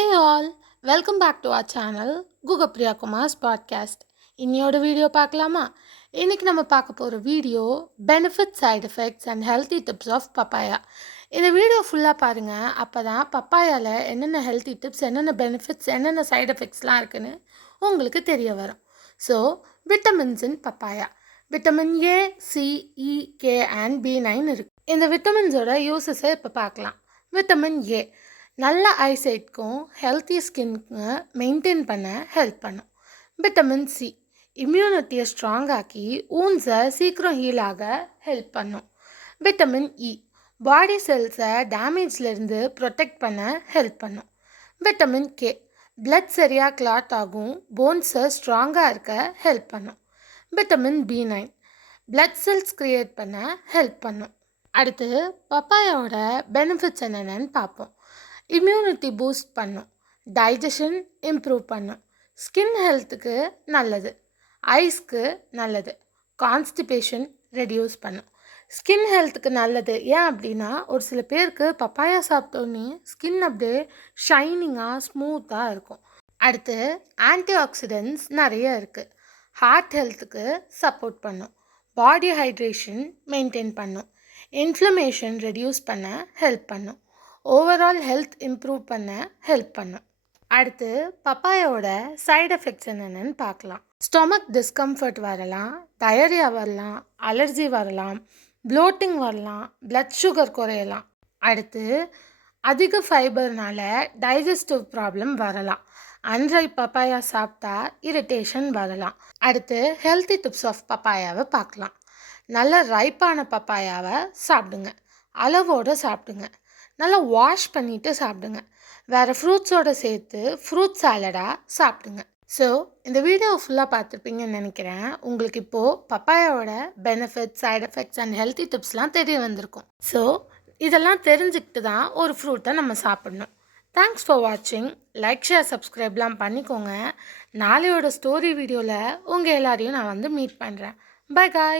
Hey all, welcome back to our channel Google Priya Kumar's podcast. இன்னையோட video பார்க்கலாமா? இன்னைக்கு நம்ம பார்க்க போகிற video benefit side effects and healthy tips of papaya. இந்த வீடியோ ஃபுல்லாக பாருங்கள், அப்போ தான் பப்பாயாவில் என்னென்ன ஹெல்த்தி டிப்ஸ், என்னென்ன பெனிஃபிட்ஸ், என்னென்ன சைடு எஃபெக்ட்ஸ்லாம் இருக்குன்னு உங்களுக்கு தெரிய வரும். So vitamins in papaya. Vitamin A, C, E, K and B9 இருக்குது. இந்த விட்டமின்ஸோட யூசஸை இப்போ பார்க்கலாம். விட்டமின் ஏ நல்ல ஐசைட்க்கும் ஹெல்த்தி ஸ்கின்க்கு மெயின்டைன் பண்ண ஹெல்ப் பண்ணும். விட்டமின் சி இம்யூனிட்டியை ஸ்ட்ராங் ஆக்கி ஊன்ஸை சீக்கிரம் ஹீல் ஆக ஹெல்ப் பண்ணும். விட்டமின் இ பாடி செல்ஸை டேமேஜ்லேருந்து ப்ரொடெக்ட் பண்ண ஹெல்ப் பண்ணும். விட்டமின் கே பிளட் சரியாக கிளாட் ஆகும், போன்ஸை ஸ்ட்ராங்காக இருக்க ஹெல்ப் பண்ணும். Vitamin B9 blood cells create பண்ண ஹெல்ப் பண்ணும். அடுத்து பப்பாயாவோட பெனிஃபிட்ஸ் என்னென்னு பார்ப்போம். இம்யூனிட்டி பூஸ்ட் பண்ணும், டைஜஷன் இம்ப்ரூவ் பண்ணும், ஸ்கின் ஹெல்த்துக்கு நல்லது, ஐஸ்க்கு நல்லது, கான்ஸ்டிபேஷன் ரெடியூஸ் பண்ணும். ஸ்கின் ஹெல்த்துக்கு நல்லது ஏன் அப்படின்னா, ஒரு சில பேருக்கு பப்பாயா சாப்பிட்டோன்னே ஸ்கின் அப்படியே ஷைனிங்காக ஸ்மூத்தாக இருக்கும். அடுத்து ஆன்டி ஆக்சிடென்ட்ஸ் நிறைய இருக்குது. ஹார்ட் ஹெல்த்துக்கு சப்போர்ட் பண்ணும், பாடி ஹைட்ரேஷன் மெயின்டைன் பண்ணும், இன்ஃப்ளமேஷன் ரெடியூஸ் பண்ண ஹெல்ப் பண்ணும், ஓவரால் ஹெல்த் இம்ப்ரூவ் பண்ண ஹெல்ப் பண்ணும். அடுத்து பப்பாயோட சைடு எஃபெக்ட்ஸ் என்னென்னு பார்க்கலாம். ஸ்டொமக் டிஸ்கம்ஃபர்ட் வரலாம், டயரியா வரலாம், அலர்ஜி வரலாம், ப்ளோட்டிங் வரலாம், பிளட் சுகர் குறையலாம். அடுத்து அதிக ஃபைபர்னால டைஜஸ்டிவ் ப்ராப்ளம் வரலாம். அன்ரைப் பப்பாயா சாப்பிட்டா இரிட்டேஷன் வரலாம். அடுத்து ஹெல்த்தி டிப்ஸ் ஆஃப் பப்பாயாவை பார்க்கலாம். நல்ல ரைப்பான பப்பாயாவை சாப்பிடுங்க, அளவோடு சாப்பிடுங்க, நல்லா வாஷ் பண்ணிவிட்டு சாப்பிடுங்க, வேறு ஃப்ரூட்ஸோடு சேர்த்து ஃப்ரூட் சாலடாக சாப்பிடுங்க. ஸோ இந்த வீடியோ ஃபுல்லாக பார்த்துருப்பீங்கன்னு நினைக்கிறேன். உங்களுக்கு இப்போது பப்பாயாவோட benefits, side effects and healthy டிப்ஸ்லாம் தெரிய வந்திருக்கும். ஸோ இதெல்லாம் தெரிஞ்சுக்கிட்டு தான் ஒரு ஃப்ரூட்டை நம்ம சாப்பிடணும். தேங்க்ஸ் ஃபார் வாட்சிங். லைக், ஷேர், சப்ஸ்கிரைப்லாம் பண்ணிக்கோங்க. நாளையோட ஸ்டோரி வீடியோவில் உங்கள் எல்லாரையும் நான் மீட் பண்ணுறேன். பை காய்.